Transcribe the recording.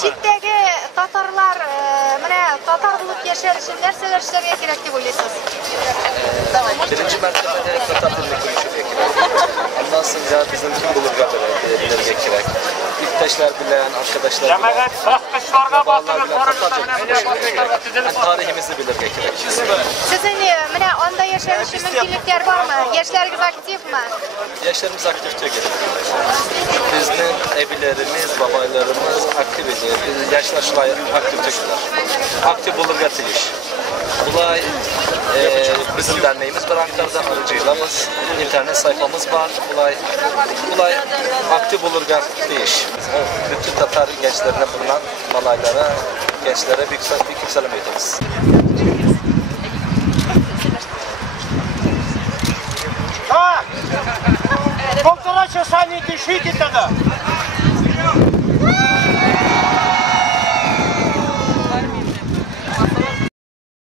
Şiddeki Tatarlar, Tatar bulup yaşarışın nerseler işlerine gerek diye oylayasınız? Birinci mertebede Tatar dilini konuşuyor gerek. Ondan sonra bizim tüm bulurga bilirge gerek. İlktaşlar bilen, arkadaşlar bilen, babalar bilen Tatarca tarihimizi bilirge gerek. Sizin onda yaşarışı mümkünlükler var mı? Yaşlarınız aktif mi? Yaşlarımız aktif değil. Bizim evilerimiz, babalarımız aktif ediyor. Yaşlaşlar aktif değiller. Aktif bulurga iş. Bulay bizim derneğimiz var Ankara'da, arıcılarımız, internet sayfamız var. Bulay aktif bulurga iş. Bütün Tatar gençlerine bulunan malaylara, gençlere bir yükselme ediyoruz. Полтора часа не дышите тогда.